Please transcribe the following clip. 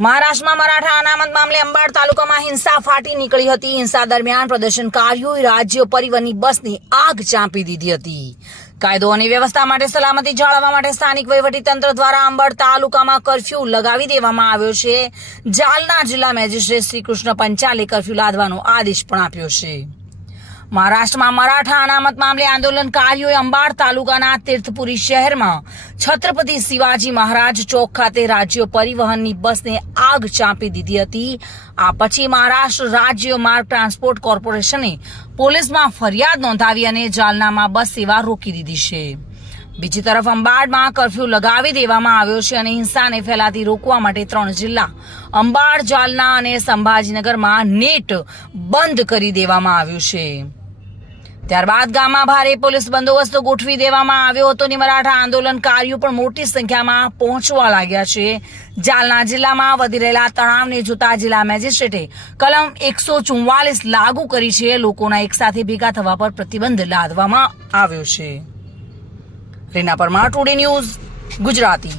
મહારાષ્ટ્રમાં મરાઠા અનામત મામલે અંબાડ તાલુકામાં હિંસા ફાટી નીકળી હતી। હિંસા દરમિયાન પ્રદર્શનકારીઓએ રાજ્ય પરિવહનની બસની આગ ચાંપી દીધી હતી। કાયદો અને વ્યવસ્થા માટે સલામતી જાળવવા માટે સ્થાનિક વહીવટીતંત્ર દ્વારા અંબાડ તાલુકામાં કર્ફ્યુ લગાવી દેવામાં આવ્યો છે। જાલના જિલ્લા મેજિસ્ટ્રેટ શ્રી કૃષ્ણ પંચાલે કર્ફ્યુ લાદવાનો આદેશ પણ આપ્યો છે। મહારાષ્ટ્રમાં મરાઠા અનામત મામલે આંદોલનકારીઓએ અંબાડ તાલુકાના તીર્થપુરી શહેરમાં છત્રપતિ શિવાજી મહારાજ ચોક ખાતે રાજ્ય પરિવહનની બસને આગ ચાંપી દીધી હતી। આ પછી મહારાષ્ટ્ર રાજ્ય માર્ગ ટ્રાન્સપોર્ટ કોર્પોરેશને પોલીસમાં ફરિયાદ નોંધાવી અને જાલનામાં બસ સેવા રોકી દીધી છે। બીજી તરફ અંબાડમાં કર્ફ્યુ લગાવી દેવામાં આવ્યો છે અને હિંસાને ફેલાતી રોકવા માટે 3 જિલ્લા અંબાડ, જાલના અને સંભાજીનગરમાં નેટ બંધ કરી દેવામાં આવ્યું છે। ત્યારબાદ ગામમાં ભારે પોલીસ બંદોબસ્ત ગોઠવી દેવામાં આવ્યો હતો અને મરાઠા આંદોલનકારીઓ પણ મોટી સંખ્યામાં પહોંચવા લાગ્યા છે। જાલના જિલ્લામાં વધી રહેલા તણાવને જોતા જિલ્લા મેજિસ્ટ્રેટે કલમ 144 લાગુ કરી છે। લોકોના એકસાથે ભેગા થવા પર પ્રતિબંધ લાદવામાં આવ્યો છે। Reena Parmar, today news, Gujarati.